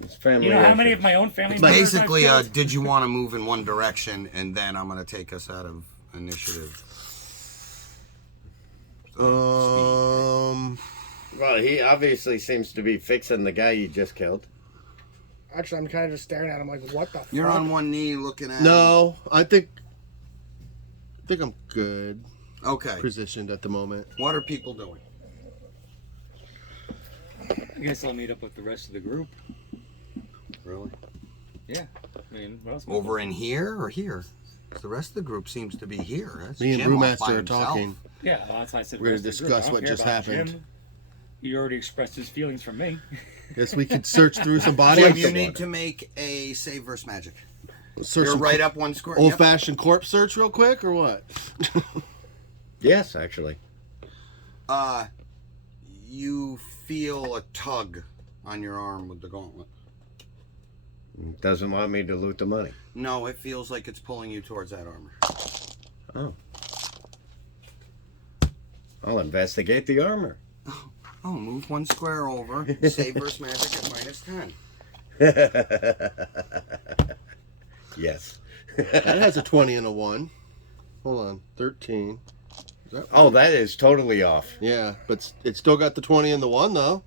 It's family. You know how many of my own family It's members basically, I've killed? did you want to move in one direction, and then I'm going to take us out of initiative. Well, he obviously seems to be fixing the guy you just killed. Actually, I'm kind of just staring at him like, what the fuck? You're on one knee looking at No, I think I'm good. Okay. Positioned at the moment. What are people doing? I guess I'll meet up with the rest of the group. Really? Yeah. I mean, what else? Over in here or here? 'Cause the rest of the group seems to be here. That's Me and Jim off by Brewmaster are himself. talking. Yeah, well, that's why I said. We're gonna rest of the group. discuss I don't what care just about happened. Jim. He already expressed his feelings for me. Guess we could search through some bodies. Jim, you need to make a save versus magic. Search You're some right up one square. old-fashioned corpse search real quick, or what? Yes, actually. You feel a tug on your arm with the gauntlet. Doesn't want me to loot the money. No, it feels like it's pulling you towards that armor. Oh. I'll investigate the armor. Oh, move one square over. Save versus magic at -10. Yes. That has a 20 and a 1. Hold on. 13. Oh, that is totally off. Yeah, but it's still got the 20 and the 1, though.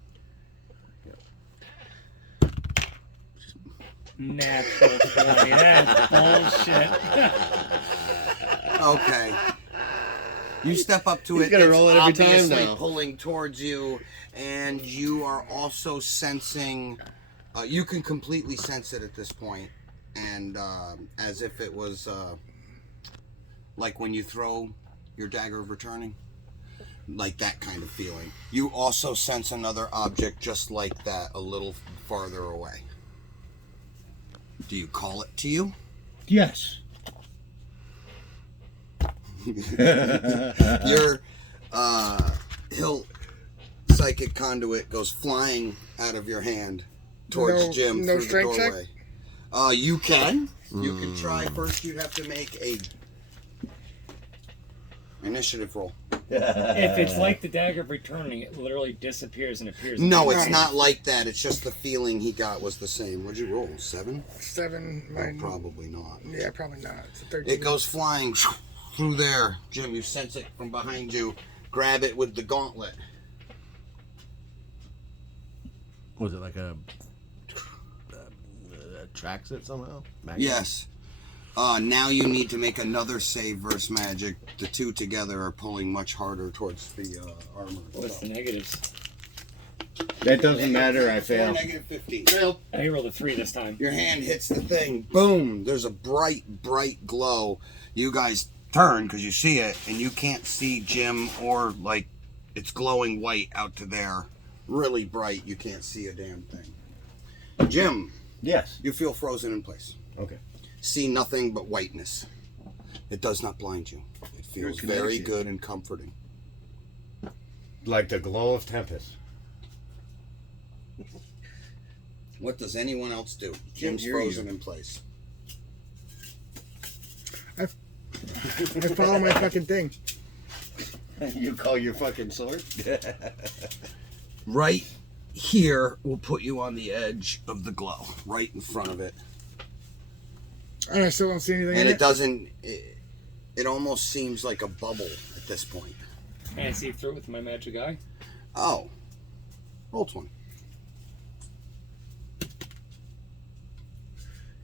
Natural 20. That's bullshit. Okay. You step up to He's it. gonna It's roll it every time obviously now. pulling towards you, and you are also sensing. You can completely sense it at this point, and as if it was like when you throw your dagger of returning, like that kind of feeling. You also sense another object just like that, a little farther away. Do you call it to you? Yes. Your hilt psychic conduit goes flying out of your hand towards Jim no through the strength check? doorway. You can. You can try. First, you have to make a initiative roll. If it's like the dagger of returning, it literally disappears and appears. No, again. it's not like that. It's just the feeling he got was the same. What'd you roll? 7? 7. Oh, probably not. Yeah, probably not. It's a 13. It goes flying through there. Jim, you sense it from behind you. Grab it with the gauntlet. Was it like a tracks it somehow? Yes. Now you need to make another save versus magic. The two together are pulling much harder towards the armor. What's the negatives? That doesn't matter, I fail. -15. Failed. I rolled a 3 this time. Your hand hits the thing. Boom. There's a bright, bright glow. You guys turn because you see it, and you can't see Jim or, like, it's glowing white out to there. Really bright. You can't see a damn thing. Jim, Yes. you feel frozen in place. Okay. See nothing but whiteness. It does not blind you. It feels very good and comforting. Like the glow of Tempest. What does anyone else do? Jim's hear you. frozen in place. I follow my fucking thing. You call your fucking sword? Right here will put you on the edge of the glow. Right in front of it. And I still don't see anything And in it doesn't... It almost seems like a bubble at this point. Can I see through it with my magic eye? Oh. Roll 20.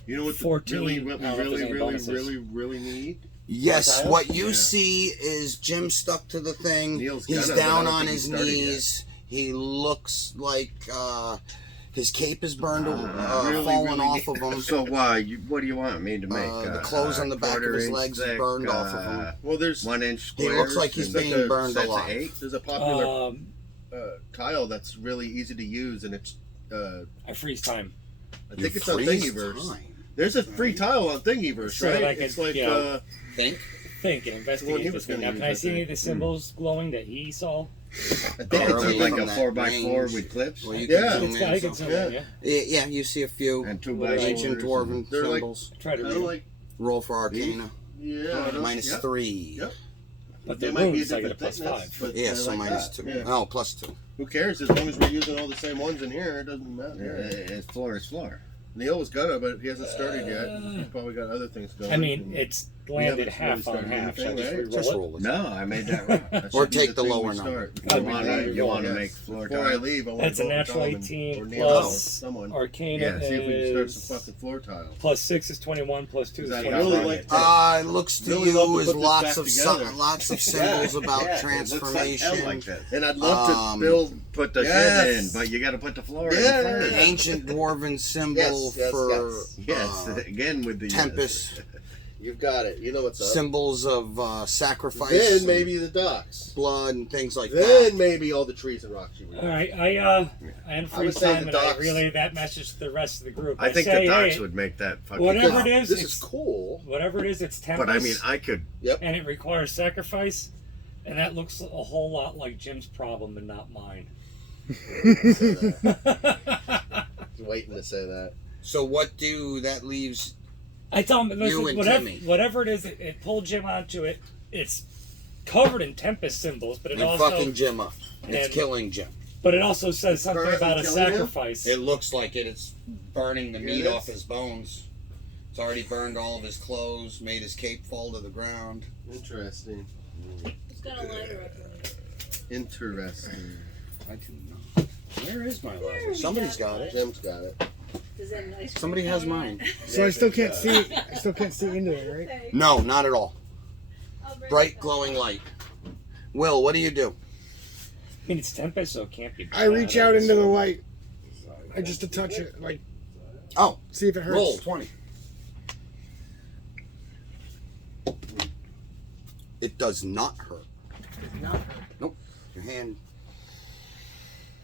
You know what? 14. What we I don't know if there's any bonuses. really need? Yes, Tiles? what you Yeah. see is Jim stuck to the thing. Neil's He's got it, but I down don't on think he his started knees. He looks like his cape is burned, Really, falling really off of him. So why? What do you want me to make? The clothes on the back of his legs is burned off of him. Well, there's 1 inch He squares. looks like he's being burned sets of alive. 8. there's a popular I tile that's really easy to use, and it's freeze time. I think it's on freeze Thingiverse. time. There's a free tile on Thingiverse, So right? that I could, It's like you know, Think? Think and Well, he investigate was this thing. gonna Now, can use I that see any of thing. the symbols glowing that he saw? I think Early it's like from a that 4x4 range. with clips. Well, you Yeah. can It's zoom got, I in. can So. zoom in, yeah. Yeah, you see a few And 2 Well, by ancient 4s. dwarven They're like- symbols. Try to kind read of them. like Roll for Arcana. yeah, -3. Yep. But They the might be runes, I get a different plus thickness, 5. but Yeah, they're so like -2. that. Yeah. Oh, +2. Who cares? As long as we're using all the same ones in here, it doesn't matter. It's floor is floor. Neil was gonna, but he hasn't started yet. He's probably got other things going. I mean, it's landed haven't half really on started half. So I anything, just right? re-roll Just it. roll it. No, I made that wrong. That Or should be take the the thing lower we number. start. You want to Yes. make floor Before I tile? leave, I want That's to a go natural with Tom 18 or Neil plus or someone. Arcana Yeah, See if we can start is some fucking floor tile. plus 6 is 21, plus 2 is I 25. really like that. It looks to Really love to you as put this lots back of together. lots of symbols about Yeah, it looks like hell transformation. like this. And I'd love to build. Put the Yes. shit in, but you got to put the floor Yeah. in The first. ancient dwarven symbol Yes, for Yes, again with the tempest, You've got it. You know what's up. symbols of sacrifice, Then maybe the docks. blood, and things like Then that. maybe all the trees and rocks you All right, I in free would say time the and I docks. relay that message to the rest of the group. I think say, the docks hey, would make that fucking. whatever good. it is, This it's, is cool. whatever it is, it's tempest. But I mean, I could. and it requires sacrifice, and that looks a whole lot like Jim's problem and not mine. Waiting to say that. So that leaves? I tell him, You and listen, Timmy. whatever it is, it pulled Jim onto it. It's covered in tempest symbols, but it And also fucking Jim up. It's and- killing Jim. but it also says something currently about a killing him? sacrifice. It looks like it. It's burning the meat is? off his bones. It's already burned all of his clothes, made his cape fall to the ground. Interesting. It's got a lighter up on it. Interesting. I do not. Where is my There lighter? we Somebody's go. got it. Jim's got it. Does that nice Somebody has mine. So I still can't see. I still can't see into it, right? Okay. No, not at all. I'll bring Bright, it glowing light. Will, what do you do? I mean, it's tempest, so it can't be. I reach out into the light. I just to touch it, like Oh, see if it hurts. roll 20. It does not hurt. Nope. Your hand,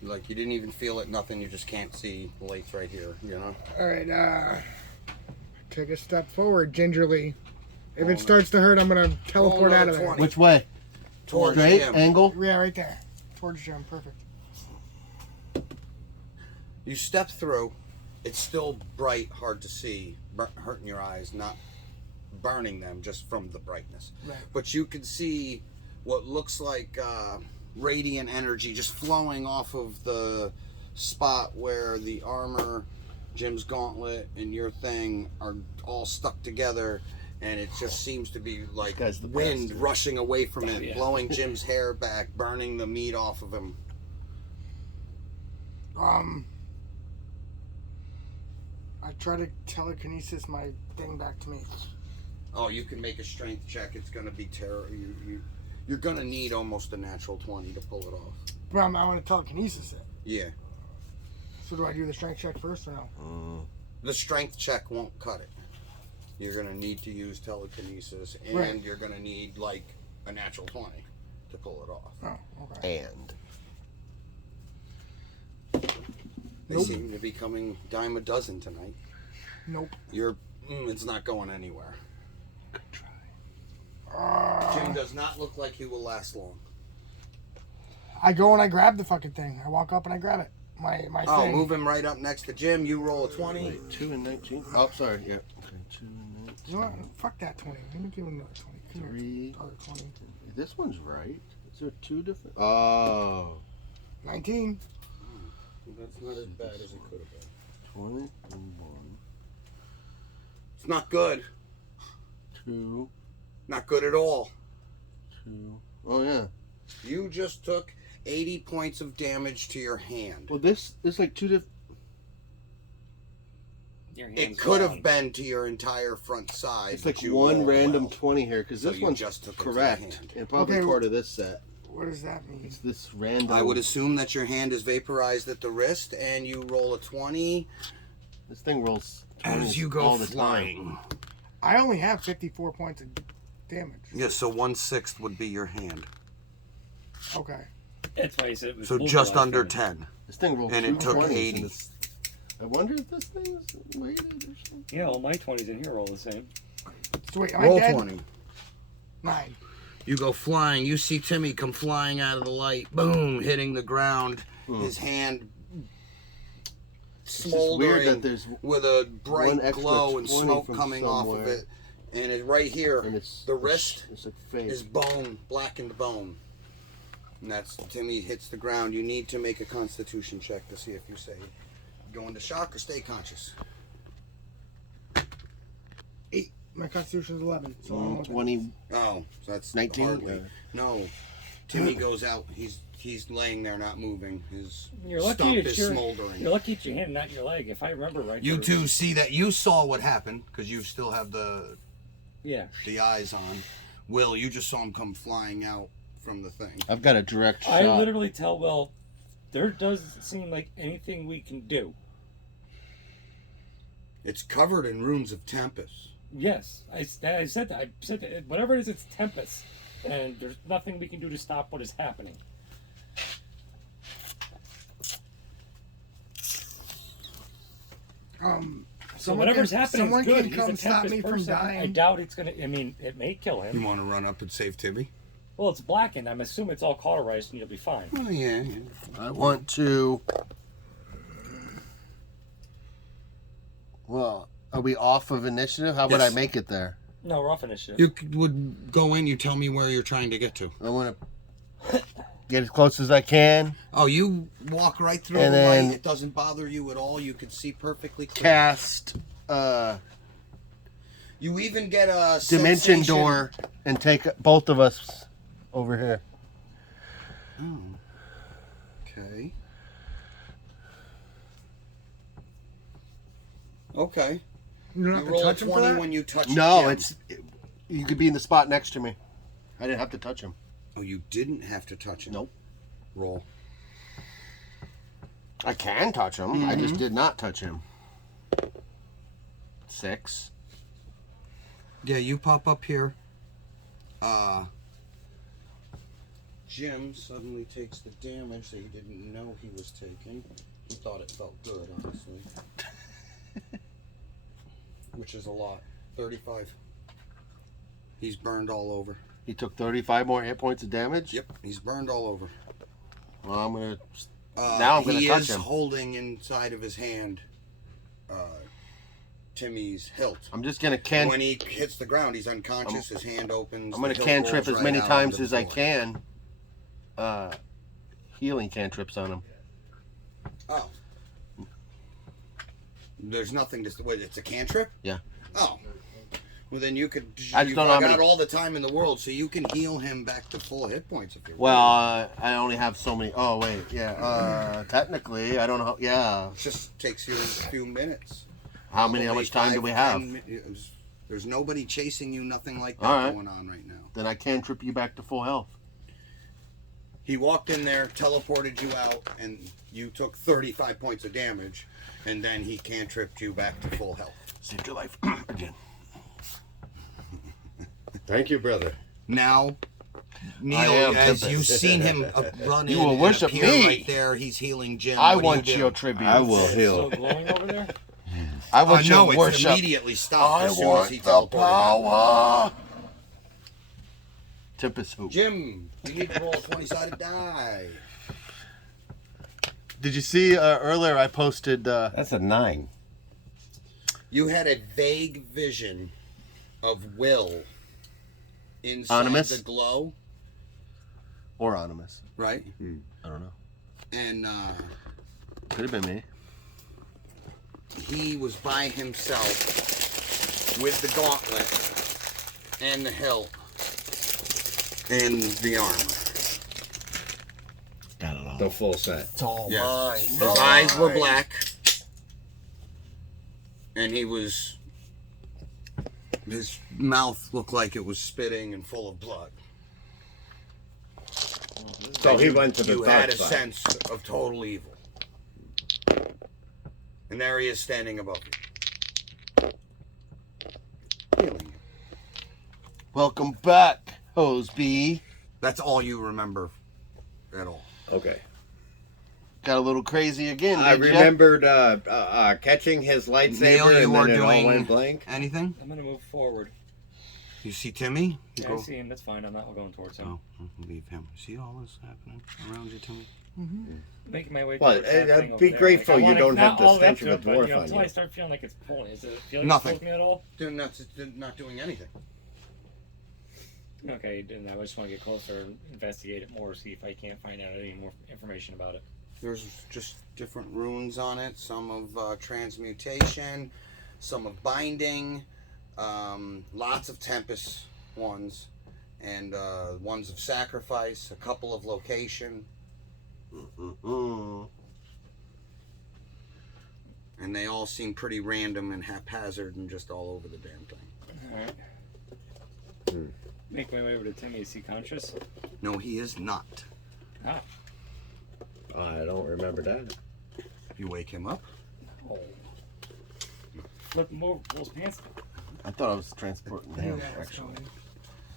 like you didn't even feel it, nothing. You just can't see the light's right here, you know? All right, take a step forward gingerly. If Roll it starts to hurt, I'm gonna teleport out of there. 20. Which way? Towards Straight Jim. angle. Yeah, right there. Towards Jim. Perfect. You step through. It's still bright, hard to see, hurting your eyes, not burning them just from the brightness. Right. But you can see what looks like radiant energy just flowing off of the spot where the armor, Jim's gauntlet, and your thing are all stuck together. And it just seems to be like guy's the wind best. rushing away from it, Yeah. blowing Jim's hair back, burning the meat off of him. I try to telekinesis my thing back to me. Oh, you can make a strength check. It's going to be terrible. You're going to need almost a natural 20 to pull it off. But I want to telekinesis it. Yeah. So do I do the strength check first or no? The strength check won't cut it. You're going to need to use telekinesis, and Right. you're going to need, like, a natural 20 to pull it off. Oh, okay. And. They seem to be coming dime a dozen tonight. Nope. It's not going anywhere. Jim does not look like he will last long. I go and I grab the fucking thing. I walk up and I grab it. My Oh, thing. move him right up next to Jim. You roll a 20. Wait, 2 and 19. Oh, sorry. Yeah. Okay, 2 and 19. You know what? Fuck that 20. Let me give him another 20. Come here. 3. Other 20. This one's right. Is there 2 different? Oh. 19. That's not as bad as it could have been. 20 and 1. It's not good. 2. Not good at all. 2. Oh, yeah. You just took 80 points of damage to your hand. Well, this is like 2 different. Your It hand's could gone. have been to your entire front side. It's but like you one rolled random well. 20 here because So this you one's just took it to the correct hand. and probably Okay, part of this set. What does that mean? It's this random. I would assume that your hand is vaporized at the wrist, and you roll a 20 This thing rolls 20s as you go all the flying. time. I only have 54 points of damage. Yeah, so 1/6 would be your hand. Okay. That's why he said it was So just mobilized under damage. 10. This thing rolls And it two took 20s, 80. and it's- I wonder if this thing is weighted or something. Yeah, all my 20s in here roll the same. So wait, am Roll I dead? 20. 9. You go flying. You see Timmy come flying out of the light. Boom, hitting the ground. His hand It's just weird smoldering that there's with a bright one extra glow and 20 smoke from coming off of somewhere. it. And it right here, and it's the wrist It's like fake. is bone, blackened bone. And that's Timmy hits the ground. You need to make a constitution check to see if you say go into shock or stay conscious. 8. My constitution's 11. So I'm okay. 20. Oh, so that's 19? hardly. No. Timmy goes out. He's laying there not moving. His You're lucky stump it's is smoldering. You're lucky it's your hand, not your leg. If I remember right. You there was- two see that. You saw what happened because you still have the eyes on. Will, you just saw him come flying out from the thing. I've got a direct shot. I literally tell Will, there doesn't seem like anything we can do. It's covered in runes of Tempest. Yes, I said that. I said that. Whatever it is, it's Tempest. And there's nothing we can do to stop what is happening. So whatever's happening someone is good. can He's come a stop Tempest me from person. dying. I doubt it's gonna. I mean, it may kill You him. want to run up and save Timmy? Well, it's blackened. I'm assuming it's all cauterized and you'll be fine. Oh, yeah. I want to. Well, are we off of initiative? How would I Yes. make it there? No, we're off initiative. You would go in, you tell me where you're trying to get to. I want to get as close as I can. Oh, you walk right through And the then- light. It doesn't bother you at all. You can see perfectly clear. Cast You even get a dimension sensation- door and take both of us over here. Oh. Okay. You Okay. don't You have to roll a touch him for 20 that? when you touch No, Jim. it's you could be in the spot next to me. I didn't have to touch him. Oh, you didn't have to touch him. Nope. Roll. I can touch him. I just did not touch him. 6. Yeah, you pop up here. Jim suddenly takes the damage that he didn't know he was taking. He thought it felt good, honestly. Which is a lot. 35. He's burned all over. He took 35 more hit points of damage. Yep, he's burned all over. Well, I'm gonna. Now I'm gonna he touch is him. holding inside of his hand Timmy's hilt. I'm just gonna can. When he hits the ground, he's unconscious. His hand opens. I'm gonna the hilt cantrip rolls as many right out times onto as the I floor. can. Healing cantrips on him. Oh. There's nothing to. Wait, it's a cantrip? Yeah. Oh. Well, then you could. I just You've don't know how got many- all the time in the world, so you can heal him back to full hit points if you Well, want. I only have so many. Oh wait, yeah. Technically, I don't know. Yeah. It just takes you a few minutes. How many? How Probably much time do 5, we have? 10 There's nobody chasing you. Nothing like that All right. going on right now. Then I cantrip you back to full health. He walked in there, teleported you out, and you took 35 points of damage, and then he cantripped you back to full health. Saved your life again. Thank you, brother. Now, Neil, am as tempted. you've seen him run You in will and worship appear me. right there, he's healing Jim. I What do want you do? your tribute. I will It's heal. still glowing over there? I want No, your it's worship. immediately stopped I as soon as he want the teleported. power. Tempest hoop. Jim, you need to roll a 20-sided die. Did you see earlier? I posted. That's a 9. You had a vague vision of Will inside Animus? the glow, Or Animus. right? I don't know. And Could have been me. he was by himself with the gauntlet and the hilt and the armor. Got it all. The full set. It's all Yeah. mine. His eyes were black, and his mouth looked like it was spitting and full of blood. So he went to the You dark had a side. sense of total evil. And there he is standing above you. Healing you. Welcome back, Hoseby. That's all you remember at all. Okay. Got a little crazy again. I did ya? remembered catching his lightsaber Neil, you and are then it all doing went blank. anything? I'm going to move forward. You see Timmy? You Yeah, go. I see him. That's fine. I'm not going towards him. Oh, I'll leave him. See all this happening around you, Timmy? Making my way Well, towards that thing be over there. grateful I you wanna- don't not have the all the way stench up of a to it, but, dwarf on until you. I start feeling like it's pulling. Is it feeling Nothing. like me at all? Not doing anything. Okay, and I just want to get closer and investigate it more, see if I can't find out any more information about it. There's just different runes on it. Some of transmutation, some of binding, lots of Tempest ones, and ones of sacrifice, a couple of location. And they all seem pretty random and haphazard and just all over the damn thing. Alright. Make my way over to Timmy. Is he conscious? No, he is not. Ah. I don't remember that. You wake him up. Oh. Flip him over, pull his pants down. I thought I was transporting him, actually.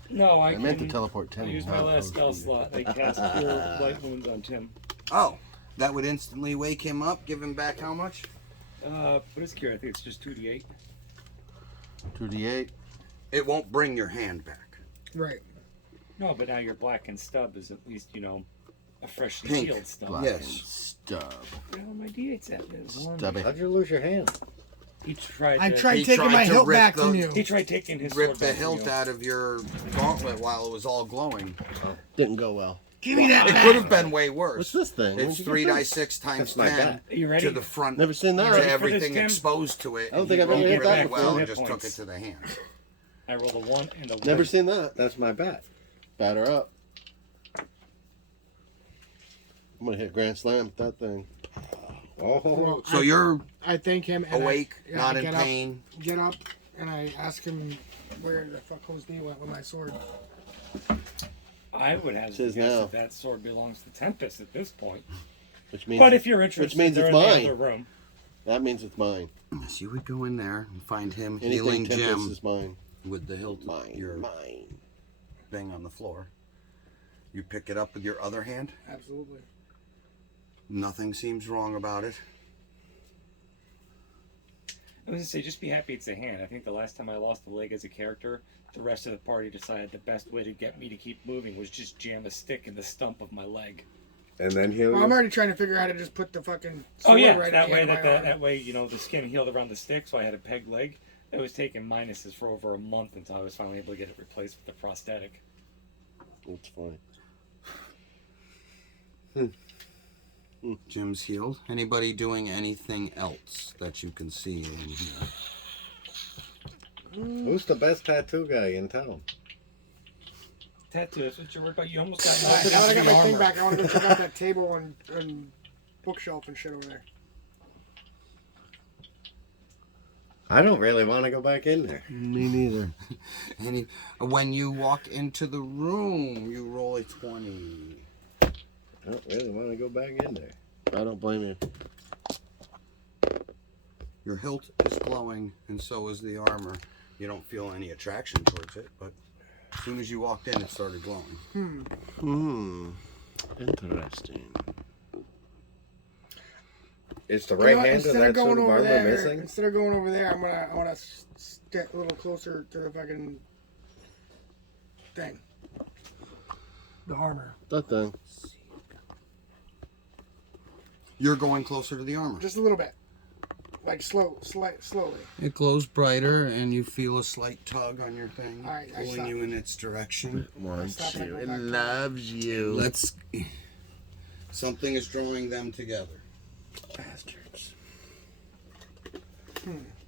No, I meant to can teleport Tim. use my last spell slot. I cast Cure Light Wounds on Tim. Oh, that would instantly wake him up. Give him back how much? What is Cure? I think it's just 2d8. 2d8. It won't bring your hand back. Right. No, but now your black and stub is at least, a freshly Pink. healed stub. Black Yes. and stub. You know, my d8's at this one. Stubby. How'd you lose your hand? He tried. I to, tried He taking tried my to hilt rip back from the- you. He tried taking his Rip sword the back from hilt you. out of your gauntlet while it was all glowing. Didn't go well. Give me that It back. could have been way What's worse. this thing? It's When'd you 3 get die this? 6 times That's my 10 bat. Are you ready? to the front. Never seen that. To ready for everything this, Tim? exposed to it. I don't and think he I've ever rolled hit that really before. well and Hit just took it points. to the hand. I rolled a 1 and a 1. Never seen that. That's my bat. Batter up. I'm gonna hit Grand Slam with that thing. Oh, Well, So you're I thank him. And awake, I not in get pain. Up, get up, and I ask him where the fuck Jose went with my sword. I would have to Says guess now. that that sword belongs to Tempest at this point. Which means But if you're interested, means they're it's in the mine. other room. that means it's mine. So you would go in there and find him Anything healing Tempest Jim is mine. with the hilt Mine. your Mine. thing on the floor. You pick it up with your other hand. Absolutely. Nothing seems wrong about it. I was gonna say, just be happy it's a hand. I think the last time I lost a leg as a character, the rest of the party decided the best way to get me to keep moving was just jam a stick in the stump of my leg. and then heal Well, you? I'm already trying to figure out how to just put the fucking Oh sword yeah, right that at the way end of that my the, arm. that way the skin healed around the stick, so I had a peg leg. It was taking minuses for over a month until I was finally able to get it replaced with a prosthetic. That's funny. Jim's healed. Anybody doing anything else that you can see in here? Who's the best tattoo guy in town? Tattoo, that's what you're worried about. You almost got Alright, knocked now that I into got the my thing armor. back, I want to go check out that table and bookshelf and shit over there. I don't really want to go back in there. Me neither. When you walk into the room, you roll a 20. I don't really want to go back in there. I don't blame you. Your hilt is glowing, and so is the armor. You don't feel any attraction towards it, but as soon as you walked in, it started glowing. Interesting. Is the You know right what, hand of instead that of going suit of over armor there, missing? instead of going over there, I want to get a little closer to the fucking thing. The armor. That thing. You're going closer to the armor. Just a little bit. Like slowly. It glows brighter, and you feel a slight tug on your thing, All right, I pulling stop. you in its direction. Wants Stop and I you. go It back to loves you. Let's. Something is drawing them together. Bastards.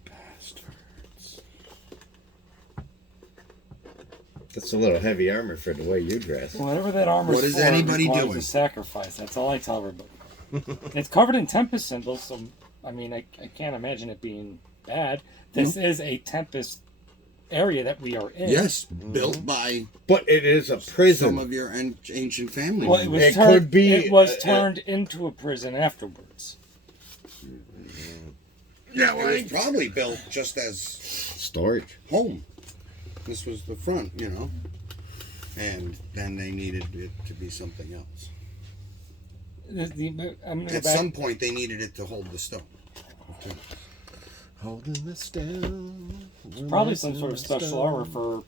Bastards. That's a little heavy armor for the way you dress. Whatever that armor's What is for, anybody requires doing? a sacrifice. That's all I tell everybody. It's covered in Tempest symbols, so I mean, I can't imagine it being bad. This is a Tempest area that we are in. Yes, built by But it is a some prison. of your ancient family Well, it members. was It turned, could be, It was turned into a prison afterwards. Yeah, It was probably built just as Storage. home. This was the front, you know. And then they needed it to be something else. I'm gonna go At back. some point, they needed it to hold the stone. Holding this down. Probably some sort of special armor for.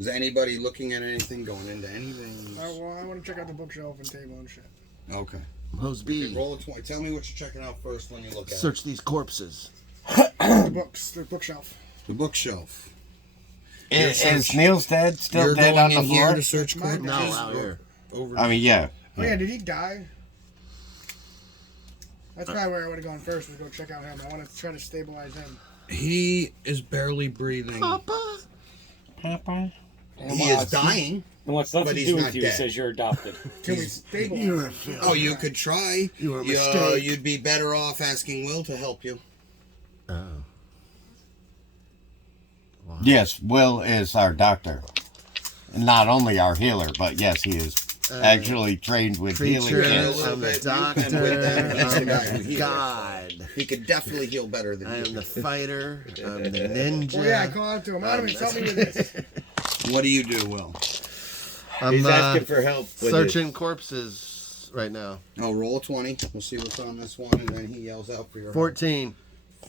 Is anybody looking at anything, going into anything? Well, I want to check out the bookshelf and table and shit. Okay. Hose B. Roll a 20. Tell me what you're checking out first when you look at Search these corpses. The books, the bookshelf. it. The bookshelf. Is Neil's dad still You're dead going on the in here floor? to search My corpses? No, out here. Over. I mean, yeah. Oh yeah, did he die? That's probably where I would have gone first. Was go check out him. I want to try to stabilize him. He is barely breathing. Papa. And He is dying. And what's left but to he's do not with you dead. says you're adopted. Can we stabilize him? Oh, you could try. You were a mistake. You'd be better off asking Will to help you. Oh. Wow. Yes, Will is our doctor. Not only our healer, but yes, he is actually trained with healing Preacher, kids. little I'm the bit. doctor, And with that, he's the guy who I'm the heals. God. He could definitely heal better than I you. am the fighter, I'm the ninja. Oh yeah, I call out to him. Ottoman, help me with this. What do you do, Will? I'm He's asking for help with searching corpses right now. Oh, roll a 20. We'll see what's on this one, and then he yells out for your 14.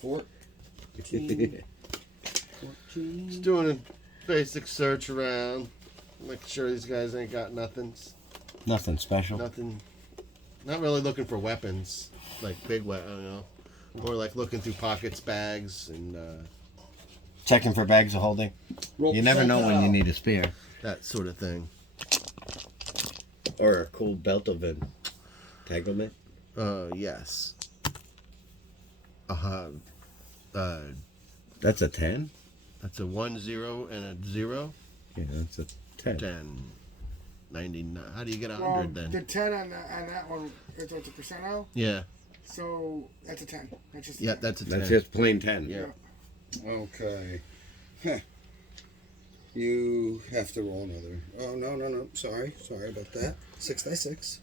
14. Just doing a basic search around. Making sure these guys ain't got nothing. Nothing special. Nothing. Not really looking for weapons. Like big weapons, I don't know. More like looking through pockets, bags, and Checking for bags of holding. You never know when you need a spear. that sort of thing. Or a cool belt of entanglement. Yes. That's a 10? That's a 1 0 and a 0. Yeah, that's a 10. 10. 99. How do you get a Well, 100 then? the 10 on that one, it's what's a percent now? Yeah. So that's a 10. That's just a Yeah, 10. that's a 10. That's just plain 10. Yeah. Okay. Heh. You have to roll another. Oh, no. Sorry about that. 6 dice 6.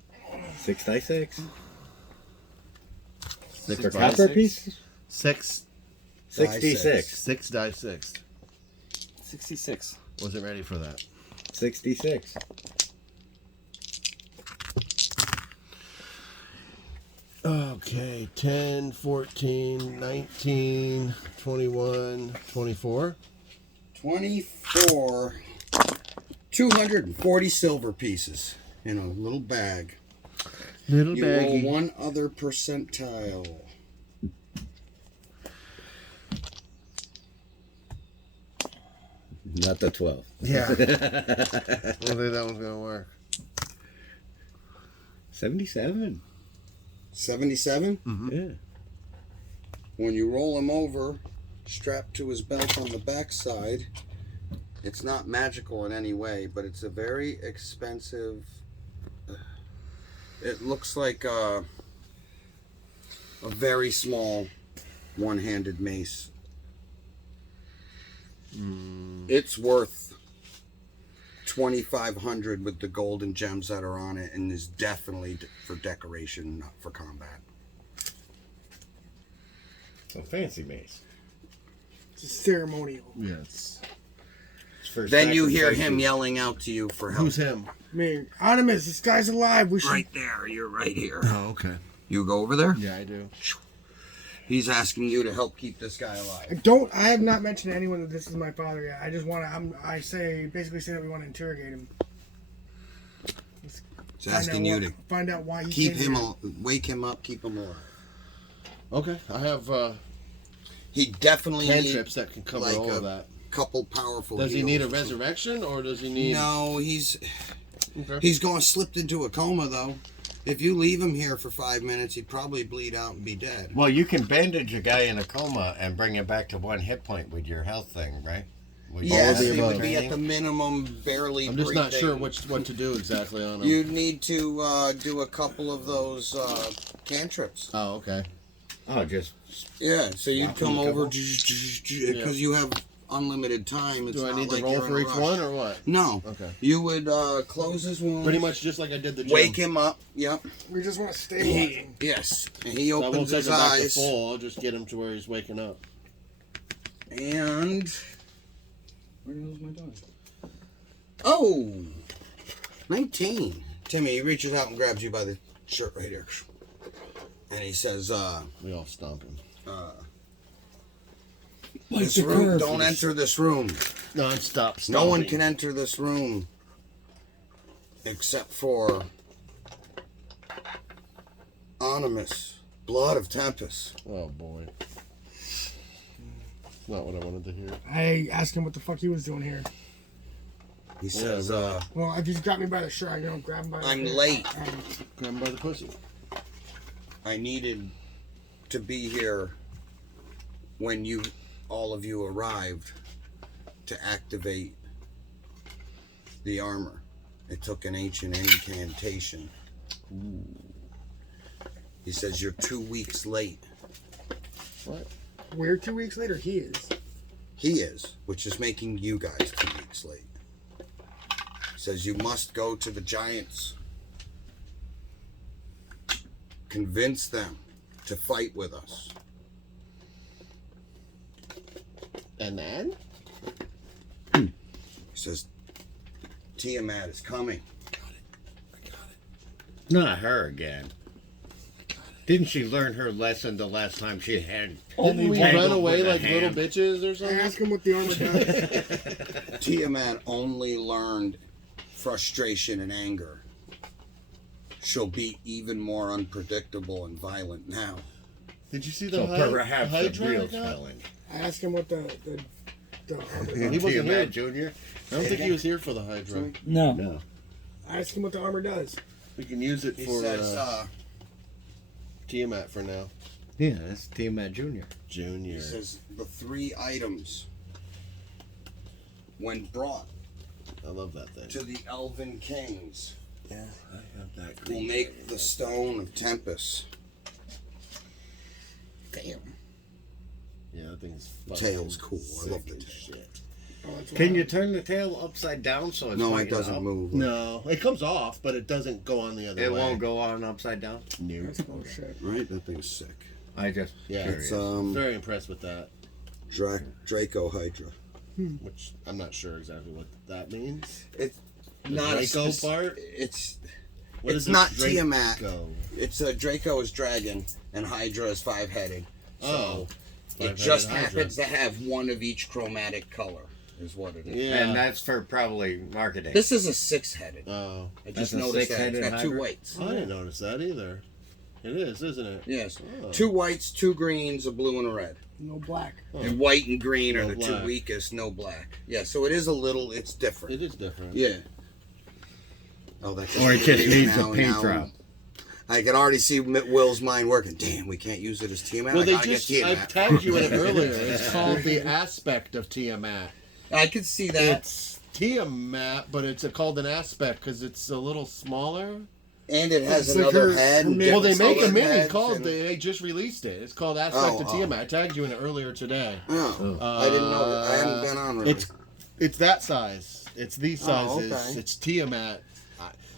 6 dice 6. Six For by copper six. pieces? 6. 66. 6 dice 6. 66. Wasn't ready for that. 66. Okay, 10, 14, 19, 21, 24. 24. 240 silver pieces in a little bag. Little You roll baggy. one other percentile. Not the 12. Yeah. I don't think that one's going to work. 77. 77. Yeah. When you roll him over, strapped to his belt on the backside, it's not magical in any way, but it's a very expensive. It looks like a very small one-handed mace. It's worth 2,500 with the gold and gems that are on it, and is definitely for decoration, not for combat. A fancy mace. It's a ceremonial. Yes. It's for Then you hear him sacrifices. yelling out to you for help. Who's him? I mean, Artemis, this guy's alive. We should. Right there, you're right here. Oh, okay. You go over there. Yeah, I do. He's asking you to help keep this guy alive. I have not mentioned to anyone that this is my father yet. I just want to. Basically say that we want to interrogate him. He's asking you to find out why he keep came him, here. wake him up, keep him alive. Okay, I have He definitely cantrips that can cover like all a of that. couple powerful. Does he need a heals. resurrection or does he need? No, Okay. he's going slipped into a coma though. If you leave him here for 5 minutes, he'd probably bleed out and be dead. Well, you can bandage a guy in a coma and bring him back to 1 hit point with your health thing, right? With Yes, the he above. would be at the minimum, barely. I'm just not breathing. sure what to do exactly on him. You'd need to do a couple of those cantrips. Oh, okay. Oh, just Yeah, so you'd Walk come in a over couple? because you have unlimited time. It's Do I not need to like roll you're in for a each rush. one or what? No. Okay. You would close his wound. Pretty much just like I did the gym. Wake him up. Yep. We just want to stabilize him. Yes. And he So I won't opens take his him back to eyes. full. I'll just get him to where he's waking up. And where the hell's my dog? Oh, 19. Timmy, he reaches out and grabs you by the shirt right here. And he says, We all stomp him. this room, don't enter this room. Non-stop stomping. No one can enter this room except for Onimus, Blood of Tempest. Oh boy. Not what I wanted to hear. I asked him what the fuck he was doing here. He says, right. Well, if he's grabbed me by the shirt, I don't grab him by the I'm shirt. late. Grab him by the pussy. I needed to be here when all of you arrived to activate the armor. It took an ancient incantation. Ooh. He says you're 2 weeks late. What? We're 2 weeks later. He is. He is, which is making you guys 2 weeks late. He says you must go to the giants. Convince them to fight with us. And then? He says Tiamat is coming. Not her again. Didn't she learn her lesson the last time she had? Didn't we tangled run away with a like little ham? bitches or I something? asked him what the armor does. Tiamat only learned frustration and anger. She'll be even more unpredictable and violent now. Did you see So the perhaps the Hydra I wheels got? fell in. I asked him what the armor He does. wasn't here. Tiamat Jr.? I don't think he was here for the Hydra. No. No. I asked him what the armor does. We can use it He for says, Tiamat for now. Yeah, that's Tiamat Jr. Junior. he says the 3 items, when brought I love that thing. to the Elven Kings, Yeah, I have that. will make the Stone of Tempest. Damn. Yeah, that thing's fucking Tail's cool. I love the sick as tail. shit. Oh, that's Can wild. you turn the tail upside down so it's No, it pointing doesn't up? move. No, it comes off, but it doesn't go on the other It way. won't go on upside down? No. That's cool shit. Right? That thing's sick. I just Yeah, curious. It's Very impressed with that, Draco Hydra. which I'm not sure exactly what that means. It's The not a Draco spec- part? It's What It's is not Draco? Tiamat. It's Draco is dragon and Hydra is 5-headed. So Oh, it five-headed just Hydra. happens to have one of each chromatic color, is what it is. Yeah. And that's for probably marketing. This is a 6-headed. Oh, I That's just a noticed that. It's 6-headed got 2 Hydra? whites. I didn't notice that either. It is, isn't it? Yes. Oh. 2 whites, 2 greens, a blue, and a red. No black. And white and green are No the black. 2 weakest, no black. Yeah, so it is a little, it's different. It is different. Yeah. Oh, that's Or it just needs a paint drop. I can already see Will's mind working. Damn, we can't use it as Tiamat. Well, I they gotta just, get I Tiamat. tagged you in it earlier. It's called the aspect of Tiamat. I could see that. It's Tiamat, but it's called an aspect because it's a little smaller. And it has It's like another her- head. her and mid- Well, they different make a colored mini heads called, and- they just released it. It's called Aspect of Oh. Tiamat. I tagged you in it earlier today. Oh, I didn't know that. I haven't been on really. It's that size. It's these sizes. okay. It's Tiamat.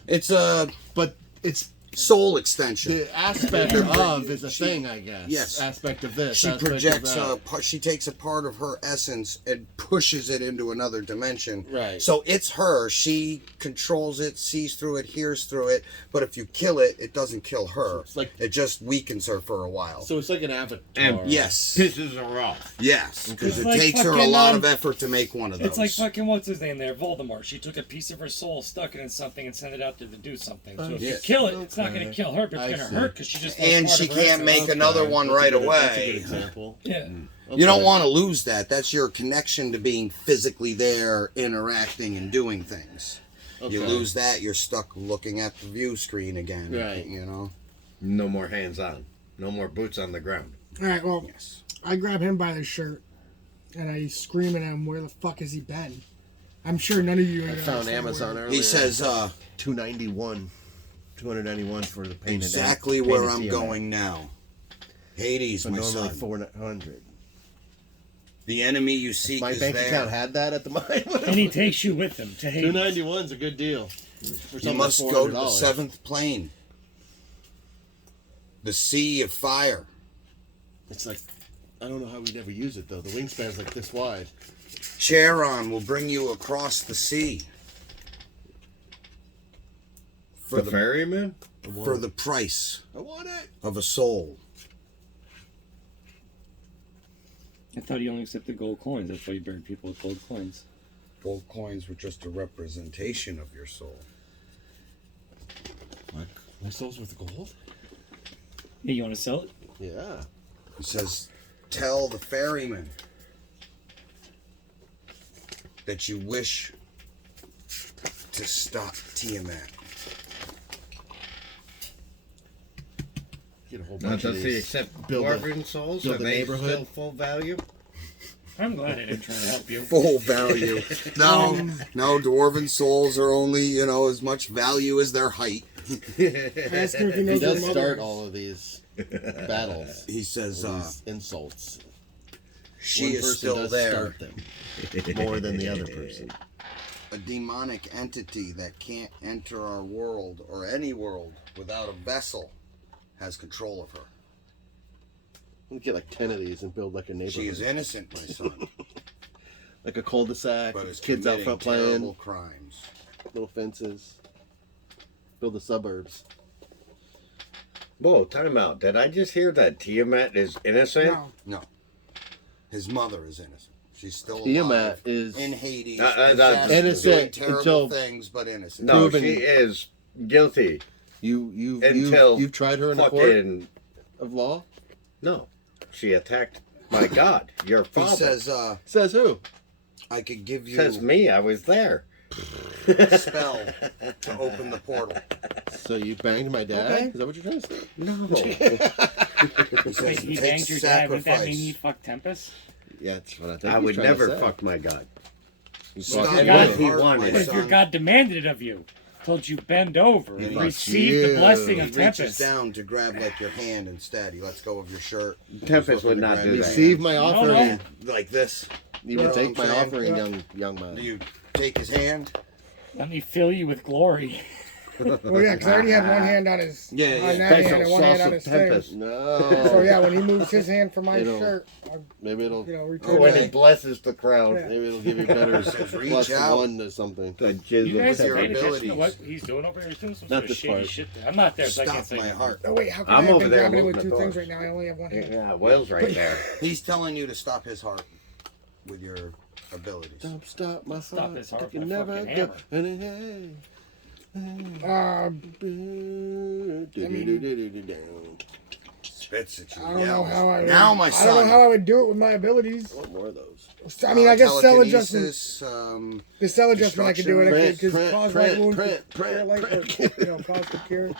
It's a But it's soul extension. the aspect of is a thing, I guess. Yes. Aspect of this. She aspect projects of a that. part. She takes a part of her essence and pushes it into another dimension. Right. So it's her. She controls it, sees through it, hears through it. But if you kill it, it doesn't kill her. It's like- it just weakens her for a while. So it's like an avatar. And yes, pisses her off. yes, because It's it like takes her a fucking, lot of effort to make one of those. It's like fucking what's his name there, Voldemort. She took a piece of her soul, stuck it in something, and sent it out to do something. So if you Yeah. kill it, it's not going to Okay. kill her, but I it's going see. to hurt because she just. lost And part she of her can't essence. make another one That's a right good- That's a good away. example. Yeah. You don't Okay. want to lose that. That's your connection to being physically there, interacting, and doing things. You Okay. lose that, you're stuck looking at the view screen again. Right. You know? No more hands on. No more boots on the ground. All right, well, Yes. I grab him by the shirt, and I scream at him, "Where the fuck has he been?" I'm sure none of you. are I gonna found understand Amazon where- earlier. He says, $291 for the painted. exactly where painted I'm Tiamat. going now. Hades, So my normally son. 400. The enemy you seek My is bank there. account had that at the mine. And he takes you with him to Hades. 291's a good deal. For You something must that's go to the $400. 7th plane. The sea of fire. It's like, I don't know how we'd ever use it though. The wingspan's like this wide. Charon will bring you across the sea. For The the, ferryman? for the price I want it. of a soul. I thought he only accepted gold coins. That's why he buried people with gold coins. Gold coins were just a representation of your soul. Like, my soul's worth gold? Hey, you want to sell it? Yeah. He says, tell the ferryman that you wish to stop Tiamat. Get a whole Now, bunch of does he these. accept Build a- dwarven souls? build Are a they neighborhood. still full value? I'm glad I didn't try to help you. Full value. No, dwarven souls are only, you know, as much value as their height. Ask him if he He knows does her start mother. all of these battles. He says, These insults. she One is person still does there. start them more than the other person. A demonic entity that can't enter our world or any world without a vessel has control of her. We get like 10 of these and build like a neighborhood. She is innocent, my son, Like a cul-de-sac, but is kids out committing front terrible playing, crimes. little fences. Build the suburbs. Whoa, time out. Did I just hear that Tiamat is innocent? No. No, his mother is innocent. She's still alive Tiamat is in Hades, that's innocent doing terrible until- things, but innocent. No, Proven- she is guilty. you've tried her in a court Fucking of law. no. She attacked my God, your He father. says, Says who? I could give you Says me. I was there. a spell to open the portal. So you banged my dad? Okay. Is that what you're trying to say? No. He Wait, says, he it banged takes your dad. Would that mean sacrifice. he fucked Tempest? Yeah, that's what I think. I he's would trying to never say. fuck my God. He's Stop fucking your good. he heart, wanted. my But if your son. God demanded it of you, told you bend over and He receive fucks the blessing He of reaches Tempest. down to grab like your hand instead. He lets go of your shirt. Tempest He's would looking not to do grab your that. Receive hand. my No, offering. no. Like this. You will You know take what my I'm saying? offering, young man. Do you take his hand? Let me fill you with glory. Well, yeah, because I already had one hand on his Yeah, on yeah. that hand Special and one hand sauce on of his Tempest. thing. No. So yeah, when he moves his hand from my It'll- shirt, I'll, Maybe it'll return When Okay. he blesses the crowd. Yeah. maybe it'll give you better Says reach plus out. one to something. The You jizz guys with are your paying attention to abilities. what he's doing over here? He's doing some Not sort of this shady part. shit there. I'm not there, so I can't Stop say my anything. heart. Oh wait, how come I'm I have over been there grabbing it with looking two at things doors. right now? I only have one hand. Yeah, Will's right there. He's telling you to stop his heart with your abilities. Don't stop my Stop heart. his heart I can with a never fucking go. hammer. And hey. Spits at you. I don't know how I would. Now, my I don't know son. how I would do it with my abilities. Want more of those? I mean, I guess cell adjustment. telekinesis, The cell adjustment I could do it. I could Print, because cause print, light wounds, print, cure print, light, print. or, cause the cure.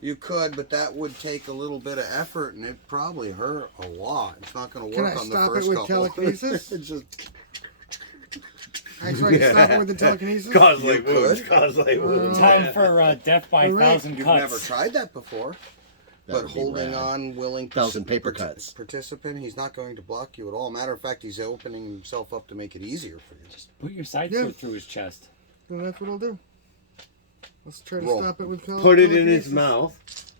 You could, but that would take a little bit of effort, and it probably hurt a lot. It's not going to Can work I on the stop it first with couple. telekinesis? It's just, Actually, I can stop it with the telekinesis. Cause You like wounds. could. Cause like wounds. Time for death by All right. 1,000 you've cuts. never tried that before. That But would be holding rad. on, willing 1,000 paper cuts. participant, he's not going to block you at all. Matter of fact, he's opening himself up to make it easier for you. Just Put your side Yeah. sword through his chest. Well, that's what I'll do. Let's try to Roll. stop it with Put it in his telekinesis. mouth.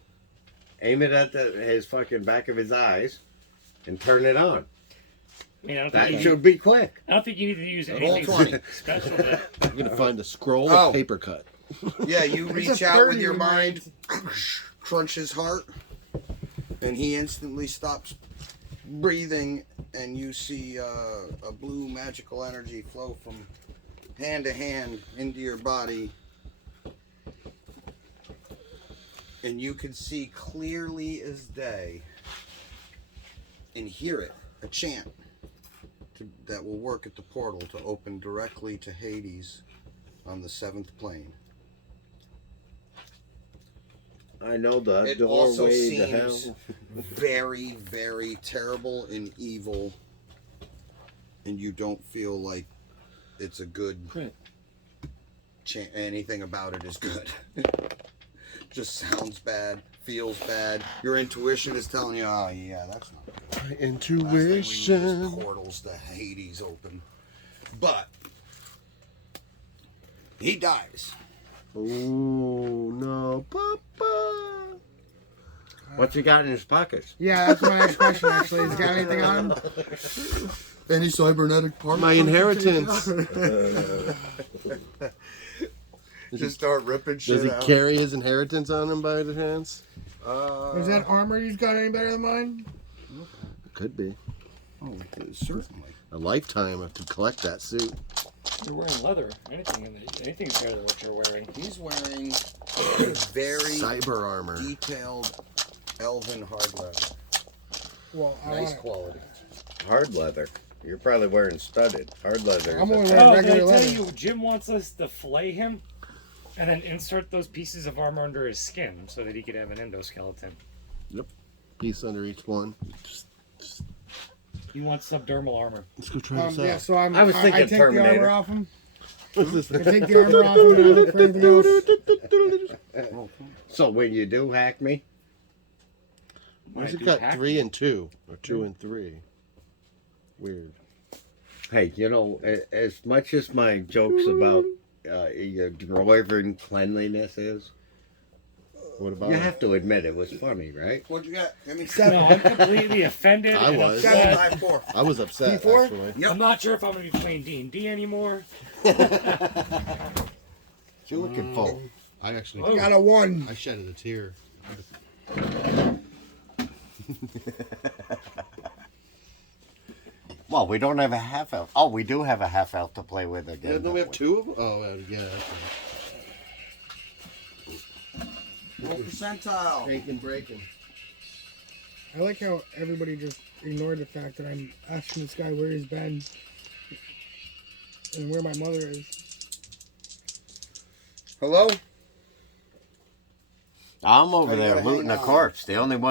Aim it at his fucking back of his eyes, and turn it on. I mean, I don't That think you should be quick. I don't think you need to use Roll anything 20. special. To, You're gonna find a scroll Oh. of paper cut. yeah, you It's reach a out with 30 your with my- mind, crunch his heart, and he instantly stops breathing, and you see a blue magical energy flow from hand to hand into your body, and you can see clearly as day and hear it, a chant that will work at the portal to open directly to Hades on the 7th plane. I know the It also doorway to seems hell. very, very terrible and evil, and you don't feel like it's a good. Good. Anything about it is good. Just sounds bad, feels bad. Your intuition is telling you, oh yeah, that's not good. Last thing we need Intuition. is portals to Hades open. But he dies. Oh no, Papa. What's he got in his pockets? Yeah, that's my next question. Actually, has he got anything on him? Any cybernetic part? My inheritance. Just start ripping shit Does he out. carry his inheritance on him by the hands? Is that armor he's got any better than mine? Could be. Oh, certainly. A lifetime to collect that suit. You're wearing leather. Anything's better than what you're wearing. He's wearing a very Cyber armor. detailed elven hard leather. Well, I Nice want it. quality. Hard leather. You're probably wearing studded hard leather. I'm only Oh, wearing did I regular tell leather. you, Jim wants us to flay him and then insert those pieces of armor under his skin so that he could have an endoskeleton. Piece under each one. He wants subdermal armor. Let's go try this out. Yeah, so I was thinking I take Terminator. the armor off him. What's this? I take the armor off him and I look for anything else. So when you do hack me, Why's Might it be got hacked. 3 and 2 or 2 and 3? Weird. hey, you know, as much as my jokes about your dwarven cleanliness is, What about you have to admit it was funny, right? What'd you get? Give me No, I'm completely offended. I and was. upset. 7x4. I was upset P4? actually. Yep. I'm not sure if I'm going to be playing D&D anymore. What you looking for? I actually Oh. Got a 1. I shedded a tear. Well, we don't have a half elf. Oh, we do have a half elf to play with again. Yeah, don't we have don't 2 of them? Oh, yeah. Roll percentile. Breaking, breaking. I like how everybody just ignored the fact that I'm asking this guy where he's been and where my mother is. Hello? I'm over Oh, you there gotta looting hang a on. corpse. The only one